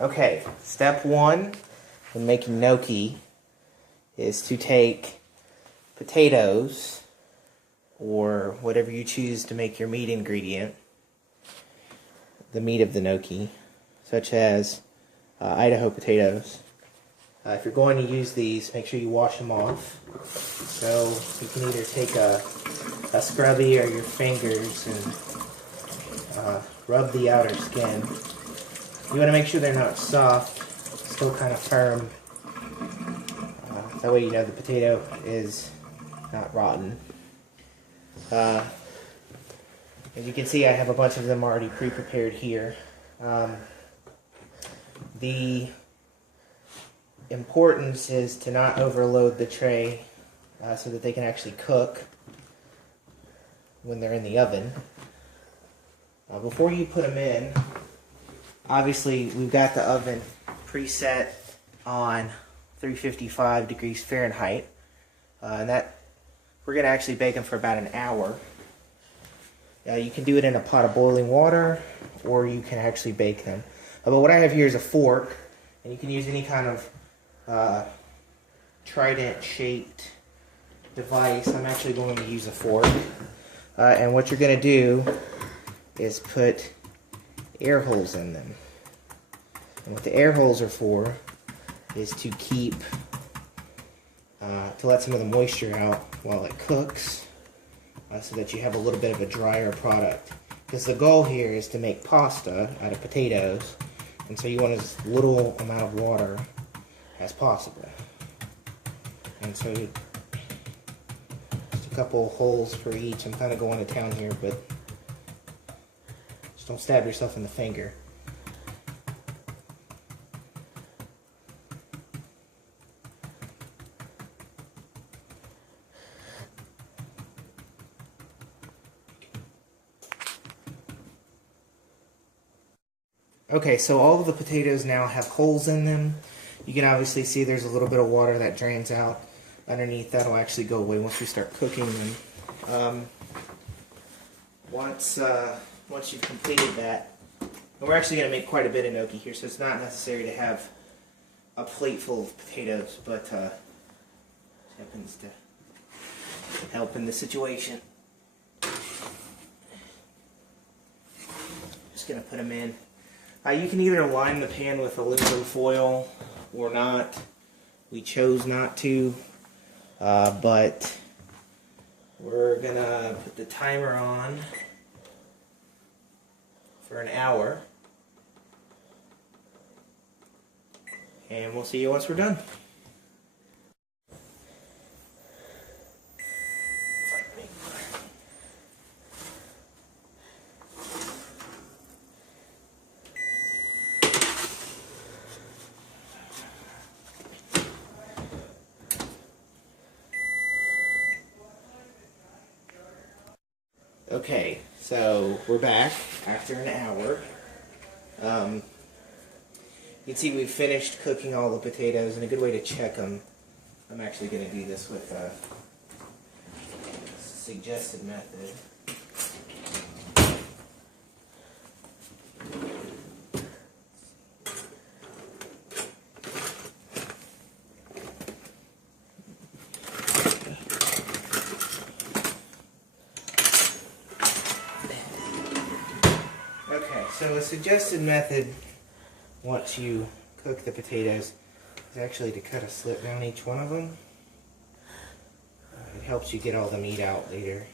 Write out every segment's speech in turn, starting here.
Okay, step one in making gnocchi is to take potatoes, or whatever you choose to make your meat ingredient, the meat of the gnocchi, such as Idaho potatoes. If you're going to use these, make sure you wash them off. So you can either take a scrubby or your fingers and rub the outer skin. You want to make sure they're not soft, still kind of firm. That way you know the potato is not rotten. As you can see, I have a bunch of them already pre-prepared here. The importance is to not overload the tray so that they can actually cook when they're in the oven. Before you put them in, obviously we've got the oven preset on 355 degrees Fahrenheit, and that we're going to actually bake them for about an hour. You can do it in a pot of boiling water, or you can actually bake them. But what I have here is a fork, and you can use any kind of trident-shaped device. I'm actually going to use a fork. And what you're going to do is put air holes in them. And what the air holes are for is to keep, to let some of the moisture out while it cooks, so that you have a little bit of a drier product. Because the goal here is to make pasta out of potatoes, and so you want as little amount of water as possible. And so just a couple holes for each. I'm kind of going to town here, but just don't stab yourself in the finger. Okay, so all of the potatoes now have holes in them. You can obviously see there's a little bit of water that drains out underneath. That'll actually go away once we start cooking them. Once you've completed that, and we're actually going to make quite a bit of gnocchi here, so it's not necessary to have a plate full of potatoes, but it happens to help in the situation. Just going to put them in. You can either line the pan with aluminum foil or not. We chose not to, but we're gonna put the timer on for an hour, and we'll see you once we're done. Okay, so we're back after an hour. You can see we've finished cooking all the potatoes, and a good way to check them, I'm actually going to do this with a suggested method. So a suggested method, once you cook the potatoes, is actually to cut a slit down each one of them. It helps you get all the meat out later.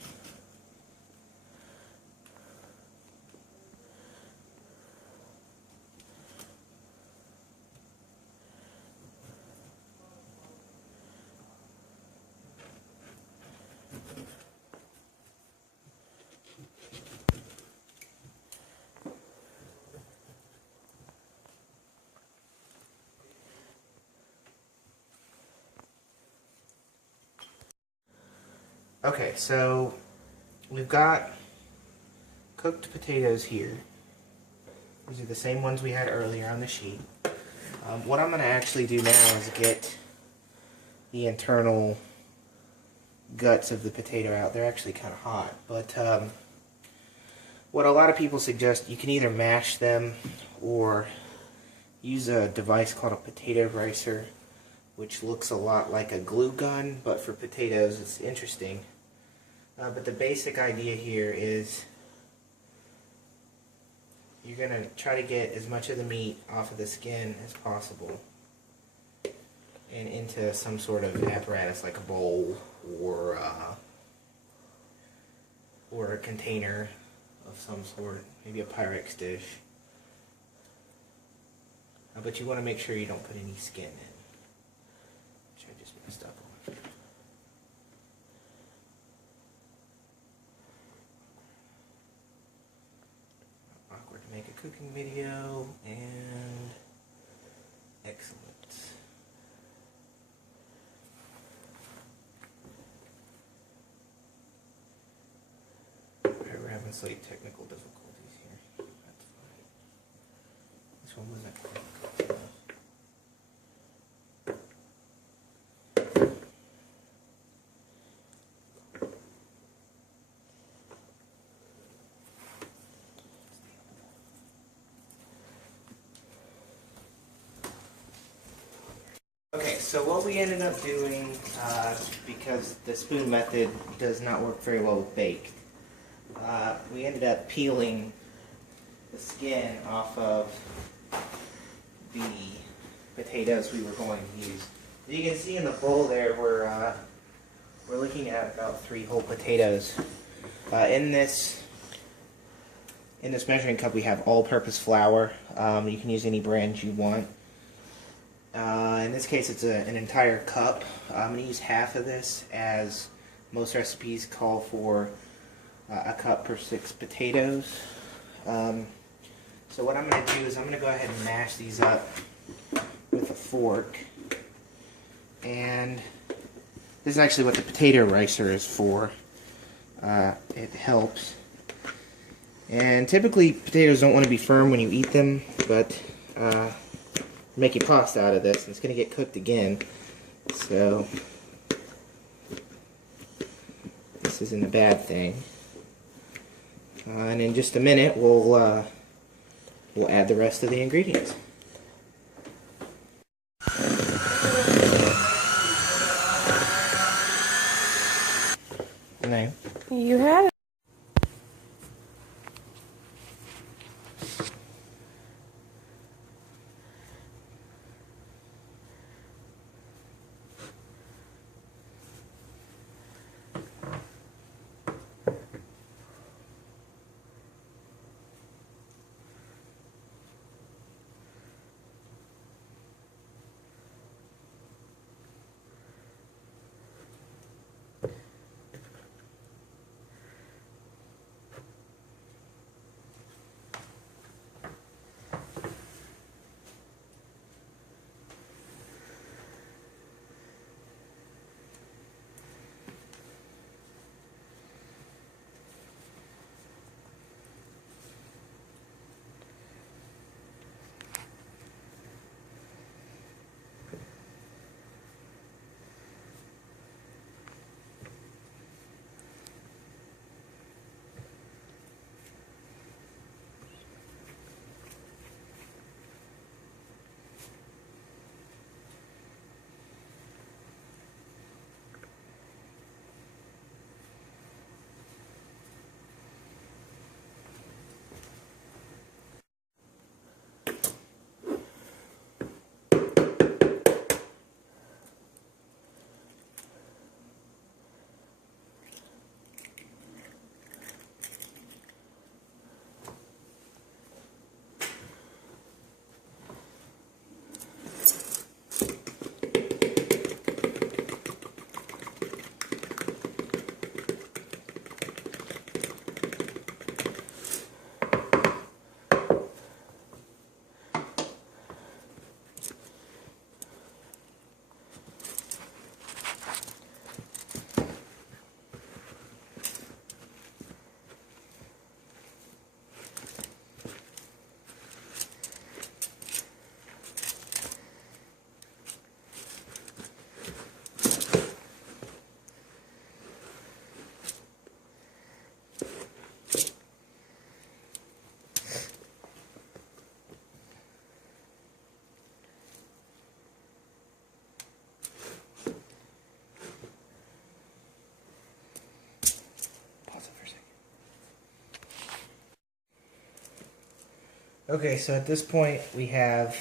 Okay, so we've got cooked potatoes here. These are the same ones we had earlier on the sheet. What I'm going to actually do now is get the internal guts of the potato out. They're actually kind of hot, but what a lot of people suggest, you can either mash them or use a device called a potato ricer, which looks a lot like a glue gun, but for potatoes. It's interesting. But the basic idea here is you're going to try to get as much of the meat off of the skin as possible and into some sort of apparatus like a bowl or a container of some sort, maybe a Pyrex dish. But you want to make sure you don't put any skin in, which I just messed up on. Awkward to make a cooking video, and excellent. Alright, we're having slight technical difficulties here. That's fine. This one wasn't quite close enough. Okay, so what we ended up doing, because the spoon method does not work very well with baked, we ended up peeling the skin off of the potatoes we were going to use. As you can see in the bowl there, we're looking at about 3 whole potatoes. In this measuring cup, we have all-purpose flour. You can use any brand you want. In this case, it's an entire cup. I'm going to use half of this, as most recipes call for a cup per 6 potatoes. So what I'm going to do is I'm going to go ahead and mash these up with a fork. And this is actually what the potato ricer is for. It helps. And typically potatoes don't want to be firm when you eat them, but making pasta out of this, and it's going to get cooked again, so this isn't a bad thing. And in just a minute, we'll add the rest of the ingredients. No. You have it. Okay, so at this point we have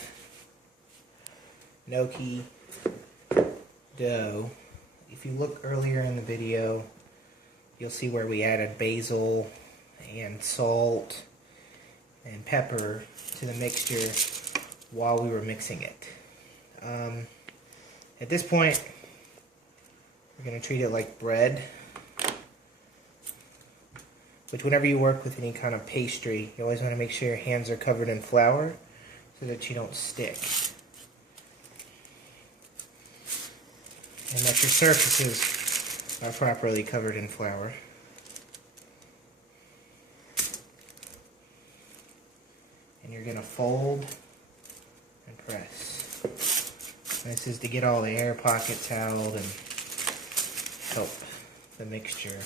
gnocchi dough. If you look earlier in the video, you'll see where we added basil and salt and pepper to the mixture while we were mixing it. At this point, we're going to treat it like bread, which whenever you work with any kind of pastry, you always want to make sure your hands are covered in flour so that you don't stick. And that your surfaces are properly covered in flour. And you're going to fold and press. This is to get all the air pockets out and help the mixture.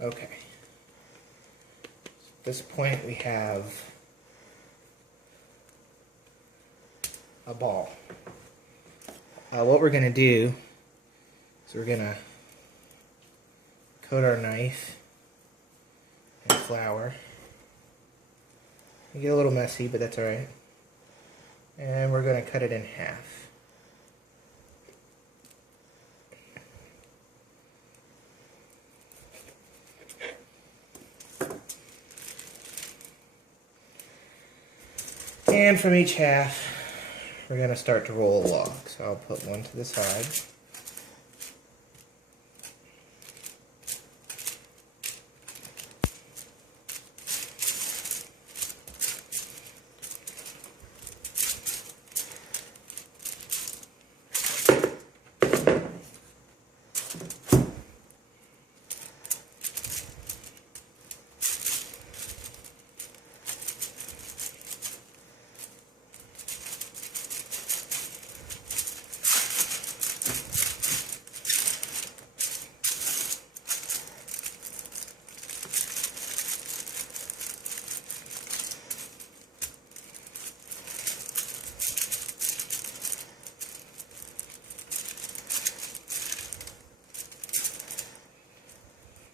Okay. At this point we have a ball. What we're going to do is we're going to coat our knife in flour. You get a little messy, but that's alright. And we're going to cut it in half. And from each half, we're going to start to roll a log. So I'll put one to the side.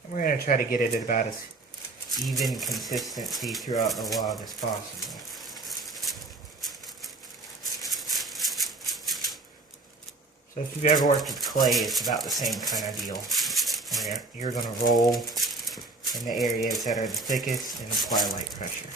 We're going to try to get it at about as even consistency throughout the log as possible. So if you've ever worked with clay, it's about the same kind of deal. Where you're going to roll in the areas that are the thickest and apply light pressure.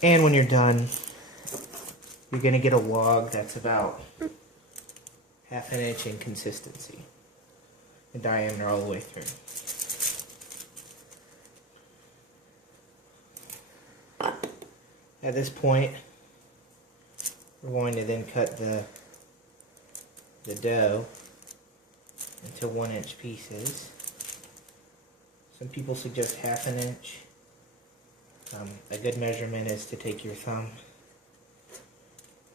And when you're done, you're going to get a log that's about ½ inch in consistency, in diameter all the way through. At this point, we're going to then cut the dough into 1-inch pieces. Some people suggest ½ inch. A good measurement is to take your thumb,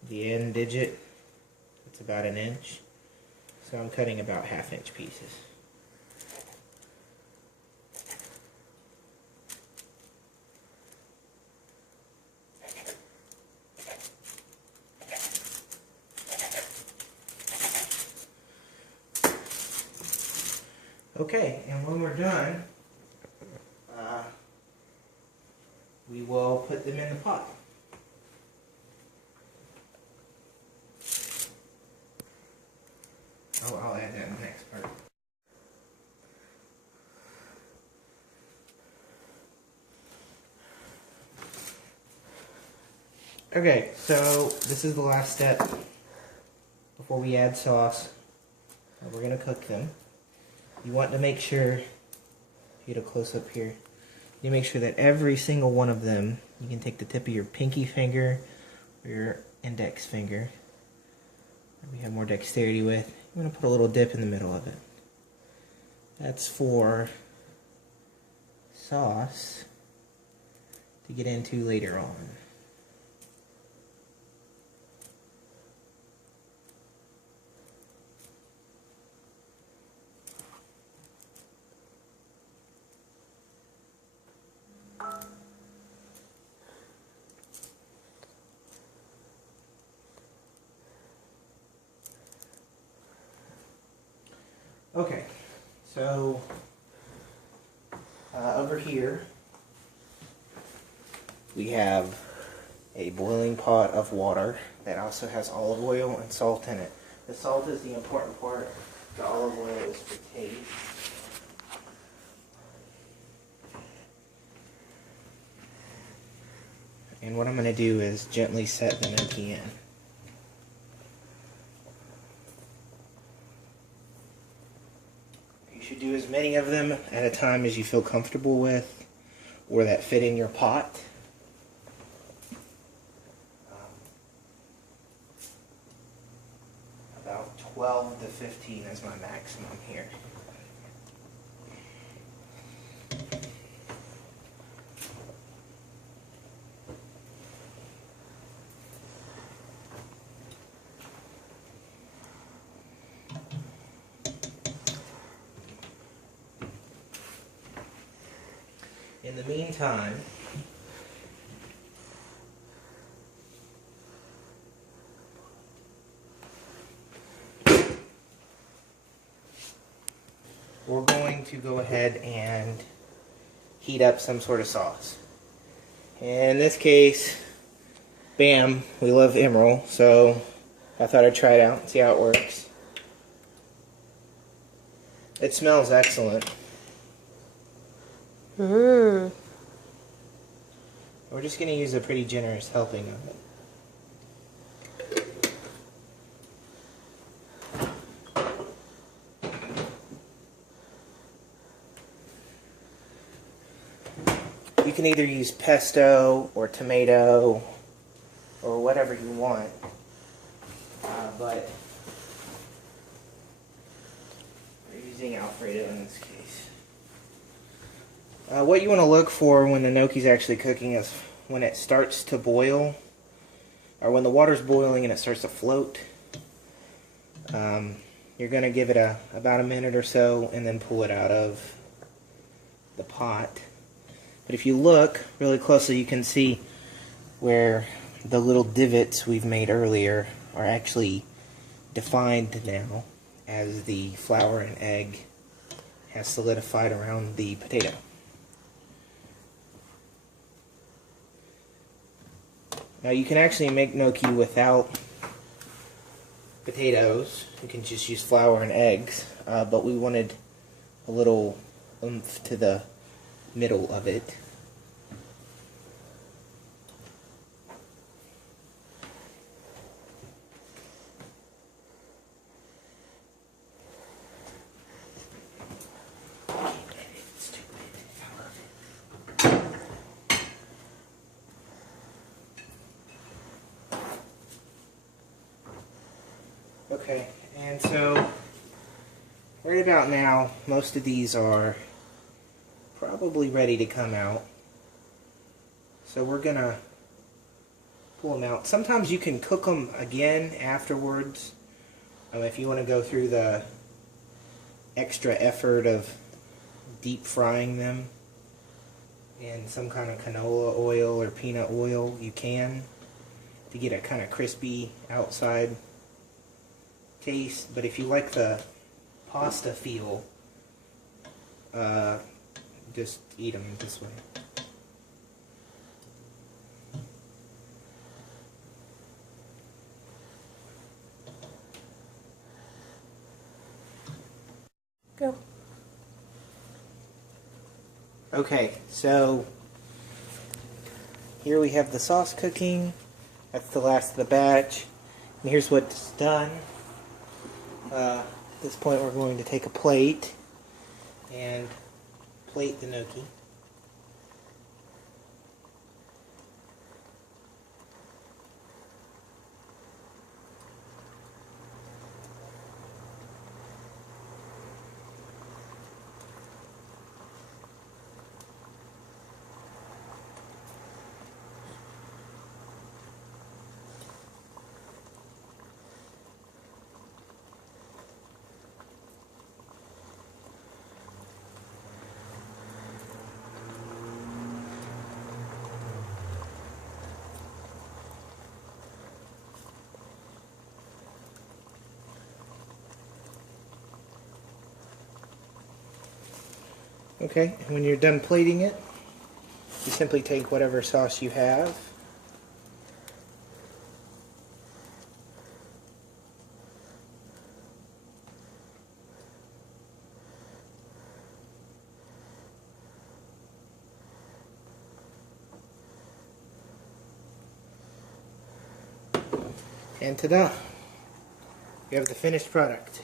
the end digit, it's about 1 inch, so I'm cutting about ½ inch pieces. Okay, and when we're done, we will put them in the pot. Oh, I'll add that in the next part. Okay, so this is the last step before we add sauce. We're going to cook them. You want to make sure, get a close up here, you make sure that every single one of them, you can take the tip of your pinky finger or your index finger, we have more dexterity with, I'm going to put a little dip in the middle of it. That's for sauce to get into later on. Okay, so over here we have a boiling pot of water that also has olive oil and salt in it. The salt is the important part. The olive oil is for taste. And what I'm going to do is gently set the gnocchi in. You should do as many of them at a time as you feel comfortable with or that fit in your pot. About 12 to 15 is my maximum here. In the meantime, we're going to go ahead and heat up some sort of sauce. In this case, bam, we love emerald, so I thought I'd try it out and see how it works. It smells excellent. We're just going to use a pretty generous helping of it. You can either use pesto or tomato or whatever you want, but we're using Alfredo in this case. What you want to look for when the gnocchi's actually cooking is when it starts to boil, or when the water's boiling and it starts to float. You're going to give it about a minute or so and then pull it out of the pot. But if you look really closely, you can see where the little divots we've made earlier are actually defined now as the flour and egg has solidified around the potato. Now you can actually make gnocchi without potatoes. You can just use flour and eggs, but we wanted a little oomph to the middle of it. Okay, and so right about now, most of these are probably ready to come out. So we're gonna pull them out. Sometimes you can cook them again afterwards if you want to go through the extra effort of deep frying them in some kind of canola oil or peanut oil. You can, to get a kind of crispy outside taste. But if you like the pasta feel, just eat them this way. Go. Okay, so here we have the sauce cooking. That's the last of the batch. And here's what's done. At this point we're going to take a plate and plate the gnocchi. Okay, and when you're done plating it, you simply take whatever sauce you have. And ta-da! You have the finished product.